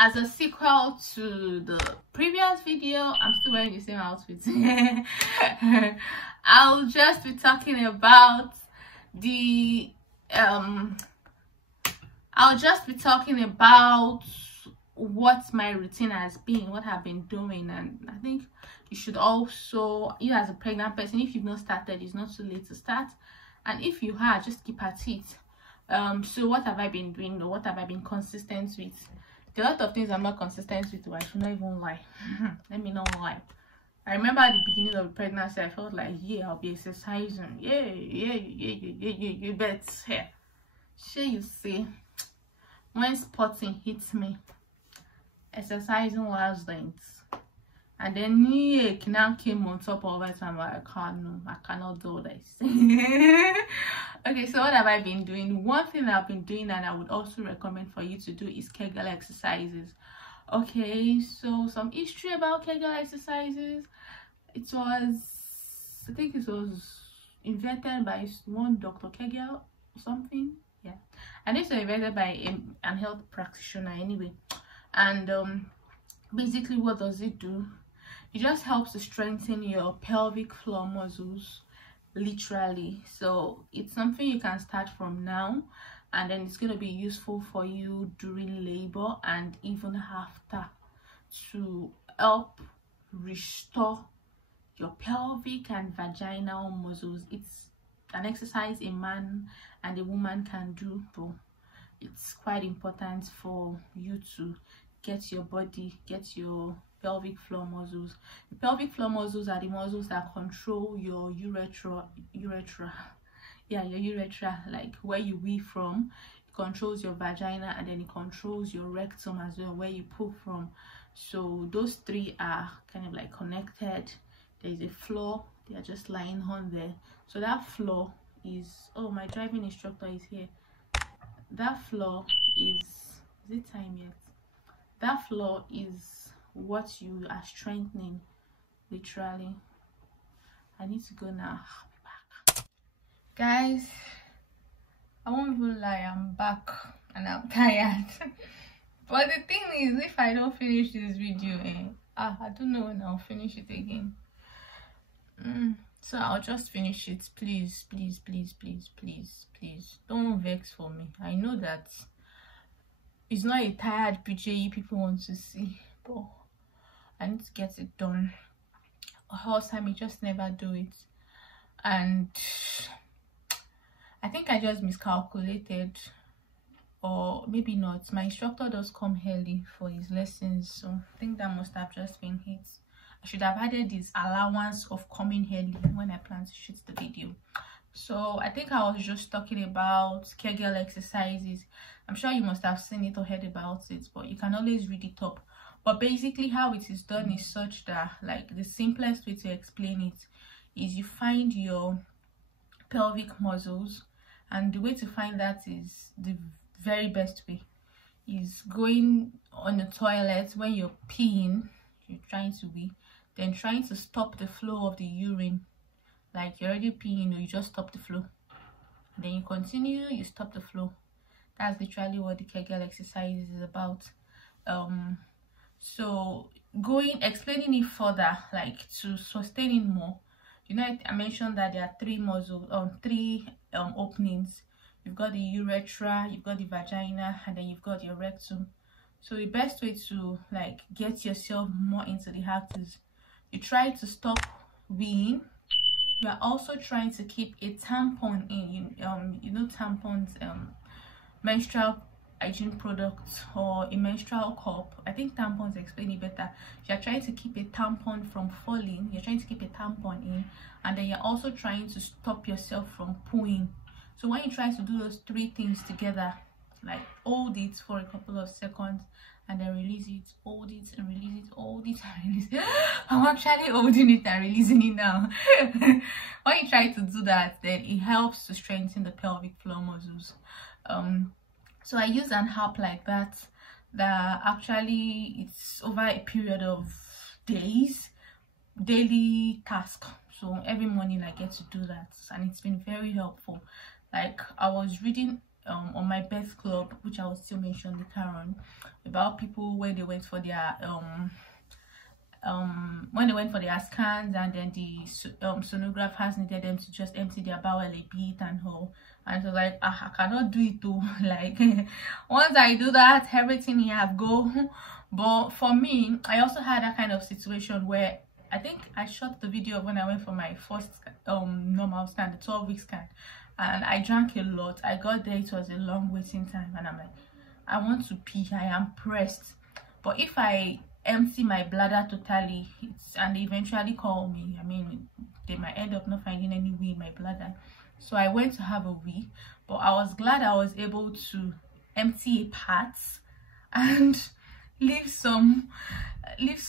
as a sequel to the previous video, I'm still wearing the same outfit. I'll just be talking about the what my routine has been, what I've been doing. And I think you should also, you as a pregnant person, if you've not started, it's not too late to start, and if you have, just keep at it. So what have I been doing, or what have I been consistent with? There are a lot of things I'm not consistent with, or I should not even lie. Let me not lie. I remember at the beginning of the pregnancy, I felt like, yeah, I'll be exercising. You bet. Yeah. Sure, you see, when spotting hits me, exercising wasn't. And then New now came on top of it, and I'm like, I cannot do this. Okay, so what have I been doing? One thing that I've been doing, and I would also recommend for you to do, is Kegel exercises. Okay, so some history about Kegel exercises. I think it was invented by one Dr. Kegel or something. Yeah, and it's invented by a health practitioner anyway. And basically, what does it do? It just helps to strengthen your pelvic floor muscles, literally. So it's something you can start from now, and then it's going to be useful for you during labor and even after, to help restore your pelvic and vaginal muscles. It's an exercise a man and a woman can do, but it's quite important for you to get your pelvic floor muscles. The pelvic floor muscles are the muscles that control your urethra, yeah, your urethra, like where you wee from. It controls your vagina, and then it controls your rectum as well, where you poop from. So those three are kind of like connected. There is a floor, they are just lying on there. So that floor is, oh, my driving instructor is here. That floor is it time yet? That floor is what you are strengthening, literally. I need to go now. I'll be back. Guys, I won't even lie, I'm back and I'm tired. But the thing is, if I don't finish this video, I don't know when I'll finish it again. So I'll just finish it. Please don't vex for me. I know that it's not a tired picture people want to see, but I need to get it done, or else I may just never do it. And I think I just miscalculated, or maybe not. My instructor does come early for his lessons, so I think that must have just been it. I should have added this allowance of coming early when I plan to shoot the video. So I think I was just talking about Kegel exercises. I'm sure you must have seen it or heard about it, but you can always read it up. But basically how it is done is such that, like, the simplest way to explain it is you find your pelvic muscles, and the way to find that is the very best way is going on the toilet when you're peeing, you're trying to wee, then trying to stop the flow of the urine. Like, you're already peeing, or you just stop the flow, and then you continue, you stop the flow. That's literally what the Kegel exercise is about. So explaining it further, like to sustain it more, you know, I mentioned that there are three openings. You've got the urethra, you've got the vagina, and then you've got your rectum. So the best way to, like, get yourself more into the act is you try to stop weeing. You are also trying to keep a tampon in. You know, tampons, menstrual hygiene products, or a menstrual cup. I think tampons explain it better. You're trying to keep a tampon from falling. You're trying to keep a tampon in, and then you're also trying to stop yourself from pooing. So when you try to do those three things together, like, hold it for a couple of seconds and then release it, hold it and release it, hold it and release it. I'm actually holding it and releasing it now. When you try to do that, then it helps to strengthen the pelvic floor muscles. So I use an app like that actually, it's over a period of days, daily task. So every morning I get to do that, and it's been very helpful. Like, I was reading on my birth club, which I will still mention later on, about people when they went for their scans, and then the sonographers needed them to just empty their bowel a bit and all, and so like, I cannot do it too. Like once I do that, everything here have go. But for me, I also had that kind of situation where I think I shot the video when I went for my first normal scan, the 12-week scan, and I drank a lot. I got there, it was a long waiting time, and I'm like, I want to pee, I am pressed. But if I empty my bladder totally, and they eventually call me, I mean, they might end up not finding any wee in my bladder. So I went to have a wee, but I was glad I was able to empty a part and leave some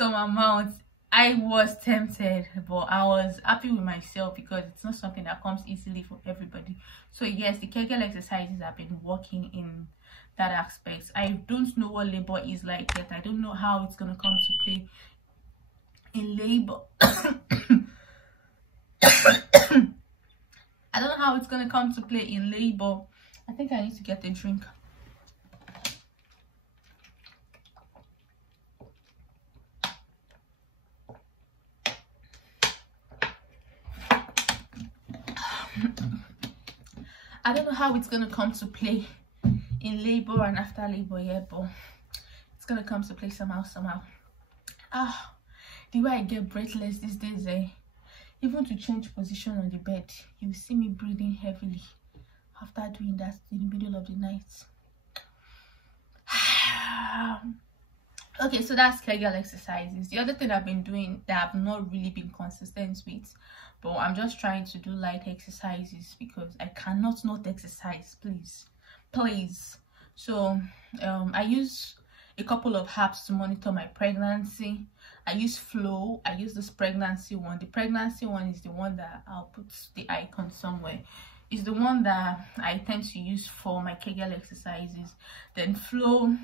amount. I was tempted, but I was happy with myself because it's not something that comes easily for everybody. So yes, the Kegel exercises have been working in that aspect. I don't know what labor is like yet. I don't know how it's gonna come to play in labor. I don't know how it's gonna come to play in labor. I think I need to get a drink. I don't know how it's gonna come to play in labor and after labor yet, but it's gonna come to play somehow. The way I get breathless these days, even to change position on the bed, you see me breathing heavily after doing that in the middle of the night. Okay, so that's Kegel exercises. The other thing I've been doing that I've not really been consistent with, but I'm just trying to do light exercises because I cannot not exercise, please. So I use a couple of apps to monitor my pregnancy. I use Flow. I use this pregnancy one. The pregnancy one is the one that I'll put the icon somewhere. It's the one that I tend to use for my Kegel exercises. Then Flow,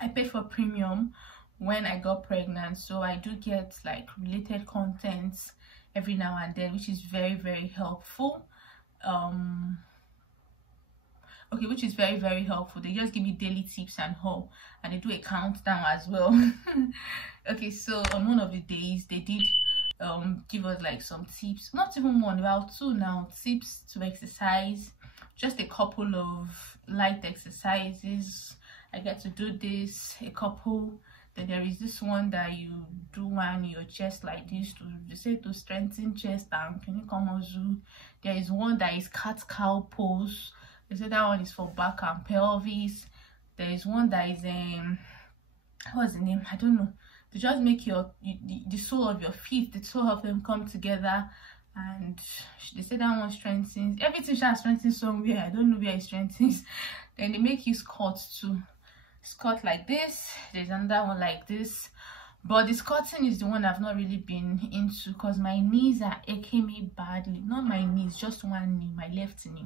I paid for premium when I got pregnant, so I do get like related contents every now and then, which is very, very helpful. Okay, which is very, very helpful. They just give me daily tips and all, and they do a countdown as well. Okay, so on one of the days they did give us like some tips, not even one, about 2 now, tips to exercise, just a couple of light exercises. I get to do this, a couple. Then there is this one that you do when your chest like this, they say to strengthen chest and can you come on zoom. There is one that is cat-cow pose. They say that one is for back and pelvis. There is one that is what's the name, I don't know. They just make the sole of your feet, the two of them come together, and they say that one strengthens everything. Shall strengthen somewhere, I don't know where it strengthens. Then they make you squat too, squat like this. There's another one like this, but the squatting is the one I've not really been into because my knees are aching me badly. Not my knees, just one knee, my left knee.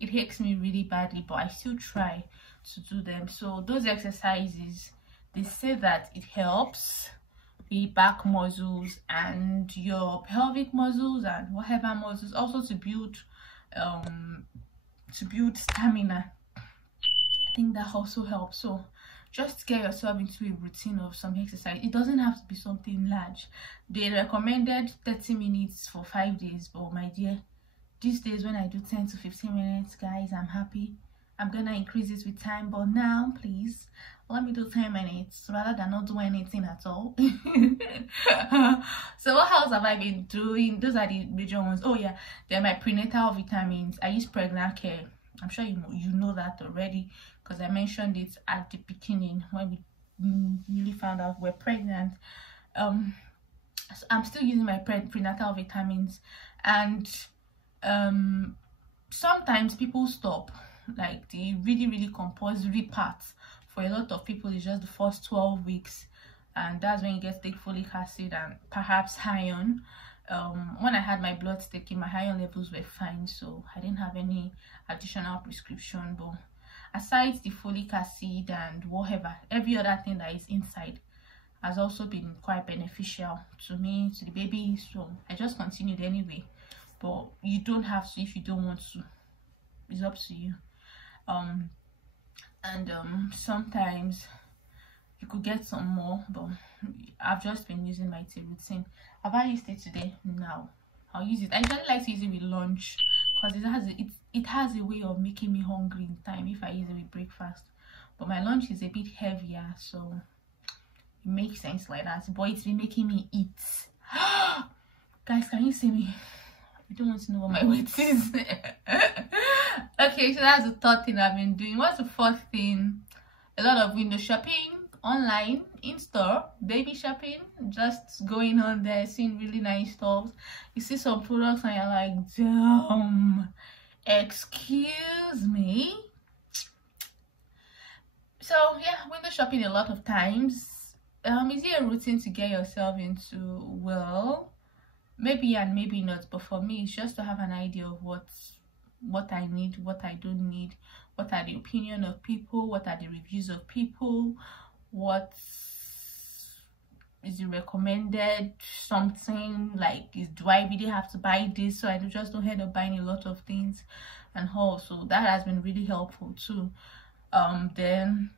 It aches me really badly, but I still try to do them. So those exercises, they say that it helps the back muscles and your pelvic muscles and whatever muscles, also to build stamina. I think that also helps. So just get yourself into a routine of some exercise. It doesn't have to be something large. They recommended 30 minutes for 5 days, but my dear, these days when I do 10 to 15 minutes, guys, I'm happy. I'm gonna increase it with time, but now please let me do 10 minutes rather than not do anything at all. So what else have I been doing? Those are the major ones. Oh yeah, then my prenatal vitamins. I use Pregnant Care. I'm sure you know that already because I mentioned it at the beginning when we newly found out we're pregnant. So I'm still using my prenatal vitamins, and sometimes people stop. Like the really compulsory part for a lot of people is just the first 12 weeks, and that's when you get to take folic acid and perhaps iron. When I had my blood taken, my iron levels were fine, so I didn't have any additional prescription. But aside the folic acid and whatever, every other thing that is inside has also been quite beneficial to me, to the baby, so I just continued anyway. But you don't have to if you don't want to. It's up to you. And sometimes you could get some more, but I've just been using my tea routine. Have I used it today? No, I'll use it. I usually like to use it with lunch because it has a way of making me hungry in time if I use it with breakfast. But my lunch is a bit heavier, so it makes sense like that. But it's been making me eat. Guys, can you see me? I don't want to know what my weight is. Okay, so that's the third thing I've been doing. What's the fourth thing? A lot of window shopping, online, in store, baby shopping, just going on there, seeing really nice stuff. You see some products and you're like, damn, excuse me. So yeah, window shopping a lot of times. Is it a routine to get yourself into? Well, maybe and maybe not, but for me it's just to have an idea of what I need, what I don't need, what are the opinion of people, what are the reviews of people, what is the recommended something, like do I really have to buy this, so I just don't end up buying a lot of things and all. So that has been really helpful too. Then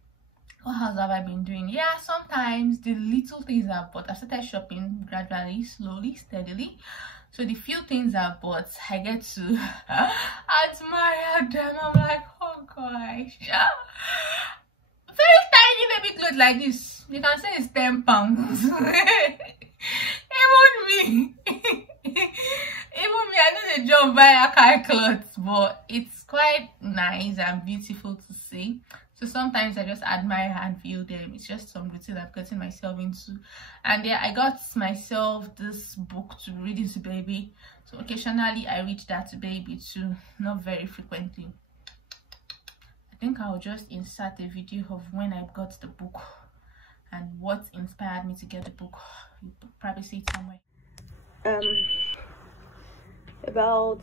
what else have I been doing? Yeah, sometimes the little things I've bought, I've started shopping gradually, slowly, steadily. So the few things I've bought, I get to admire them. I'm like, oh gosh, very tiny baby clothes like this, you can say it's 10 pounds. Even me, I know the job buy a car clothes, but it's quite nice and beautiful to see. So sometimes I just admire and feel them. It's just some routine I've gotten myself into. And yeah, I got myself this book to read to baby. So occasionally I read that to baby too, not very frequently. I think I'll just insert a video of when I got the book and what inspired me to get the book. You probably see it somewhere. About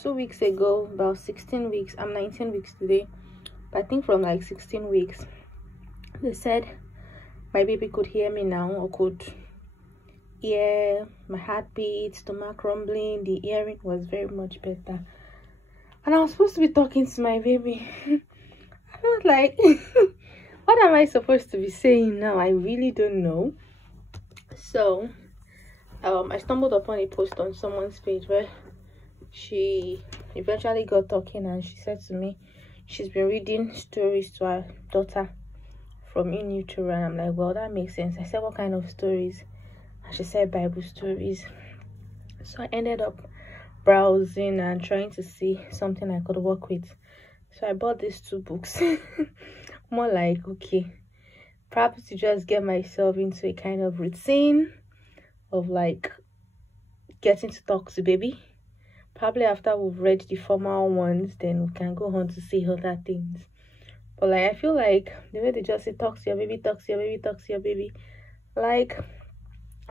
2 weeks ago, about 16 weeks, I'm 19 weeks today. I think from like 16 weeks, they said my baby could hear me now, or could hear my heartbeat, stomach rumbling. The hearing was very much better, and I was supposed to be talking to my baby. I was like, what am I supposed to be saying now? I really don't know. So I stumbled upon a post on someone's page where she eventually got talking, and she said to me she's been reading stories to her daughter from in utero. And I'm like, well, that makes sense. I said, what kind of stories? And she said Bible stories. So I ended up browsing and trying to see something I could work with. So I bought these 2 books. More like, okay, perhaps to just get myself into a kind of routine of like getting to talk to baby. Probably after we've read the formal ones, then we can go on to see other things. But like, I feel like the way they just say talk to your baby, talk to your baby, talk to your baby, like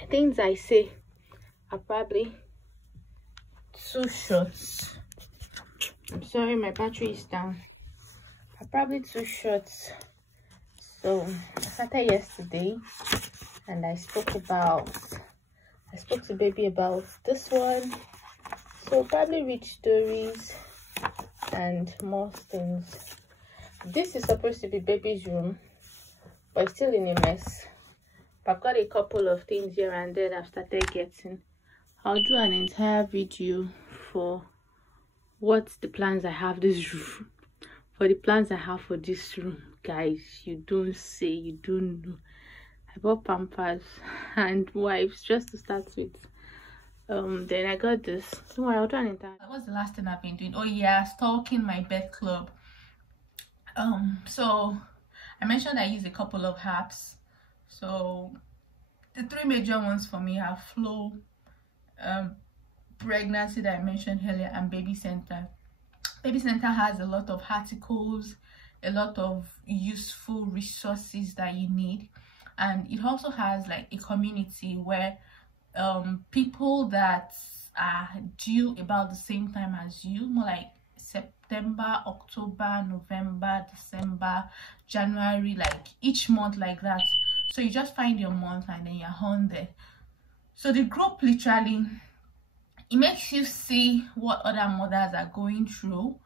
things I say are probably too short. I'm sorry, my battery is down. Are probably too short. So I started yesterday and I spoke to baby about this one. So probably read stories and more things. This is supposed to be baby's room, but it's still in a mess. But I've got a couple of things here and there that I've started getting. I'll do an entire video for what the plans I have this room. For the plans I have for this room, guys, you don't say, you don't know. I bought Pampers and wipes just to start with. Then I got this. Don't worry, I'll do an entire. What's the last thing I've been doing? Oh yeah, stalking my bed club. So I mentioned I use a couple of apps. So the 3 major ones for me are Flow, Pregnancy that I mentioned earlier, and Baby Center. Baby Center has a lot of articles, a lot of useful resources that you need, and it also has like a community where people that are due about the same time as you, more like September, October, November, December, January, like each month like that. So you just find your month and then you're on there. So the group literally, it makes you see what other mothers are going through,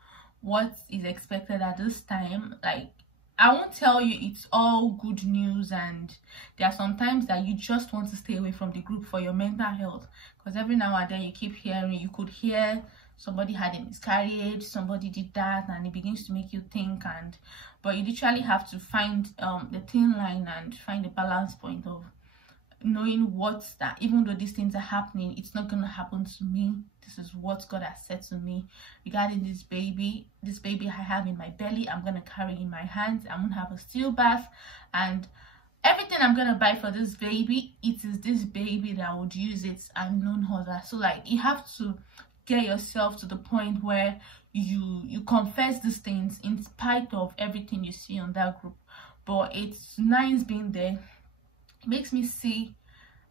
what is expected at this time. Like, I won't tell you it's all good news, and there are some times that you just want to stay away from the group for your mental health, because every now and then you keep hearing, you could hear somebody had a miscarriage, somebody did that, and it begins to make you think. And but you literally have to find the thin line and find the balance point of knowing what's that, even though these things are happening, it's not going to happen to me. This is what God has said to me regarding this baby I have in my belly. I'm going to carry in my hands. I'm going to have a stillbirth, and everything I'm going to buy for this baby, it is this baby that would use it and none other. So like, you have to get yourself to the point where you confess these things in spite of everything you see on that group. But it's nice being there. It makes me see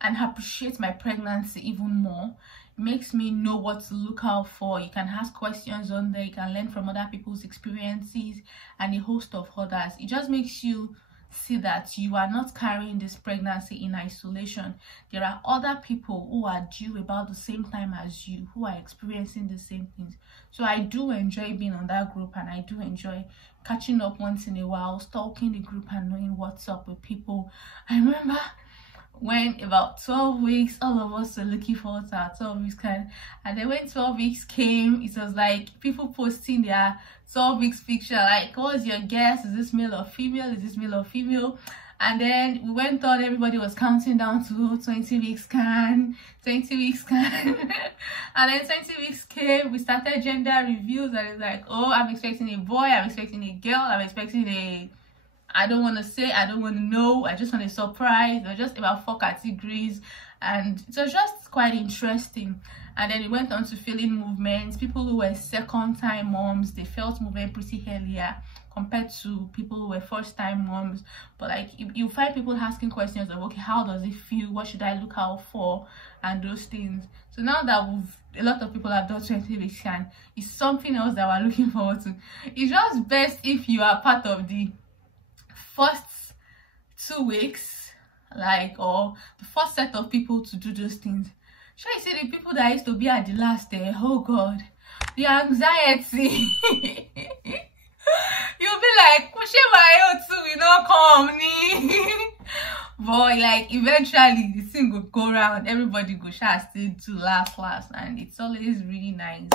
and appreciate my pregnancy even more. It makes me know what to look out for. You can ask questions on there, you can learn from other people's experiences and a host of others. It just makes you see that you are not carrying this pregnancy in isolation. There are other people who are due about the same time as you, who are experiencing the same things. So I do enjoy being on that group, and I do enjoy catching up once in a while, stalking the group and knowing what's up with people. I remember when about 12 weeks, all of us were looking forward to our 12 weeks kind, and then when 12 weeks came, it was like people posting their 12 weeks picture, like, what's your guess? Is this male or female? Is this male or female? And then we went on, everybody was counting down to 20 weeks scan, 20 weeks scan. And then 20 weeks came, we started gender reviews, and it's like, oh, I'm expecting a boy, I'm expecting a girl, I'm expecting a, I don't want to say, I don't want to know, I just want a surprise. There were just about 4 categories, and it was just quite interesting. And then it went on to feeling movements. People who were second-time moms, they felt movement pretty earlier compared to people who were first-time moms. But like, you find people asking questions of, okay, how does it feel? What should I look out for? And those things. So now that a lot of people have done 20 weeks scan, it's something else that we're looking forward to. It's just best if you are part of the first 2 weeks, like, or the first set of people to do those things. Shall I say the people that used to be at the last day? Oh God, the anxiety. You'll be like, we not come. But like, eventually the thing will go around, everybody go shall stay to last, and it's always really nice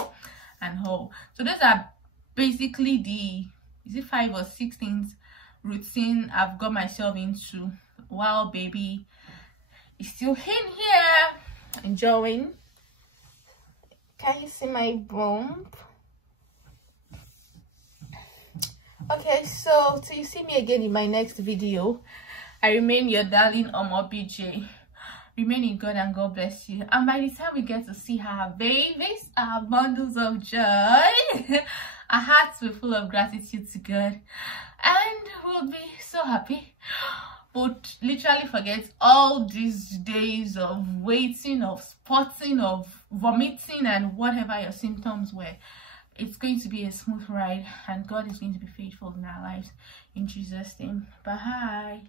and whole. So those are basically the, is it 5 or 6 things routine I've got myself into while baby is still in here. Enjoying. Can you see my bump? Okay, so till you see me again in my next video, I remain your darling BJ. Remain in God, and God bless you. And by the time we get to see our babies, our bundles of joy, our hearts will be full of gratitude to God, and we'll be so happy. But literally forget all these days of waiting, of spotting, of vomiting, and whatever your symptoms were. It's going to be a smooth ride, and God is going to be faithful in our lives. In Jesus' name, bye.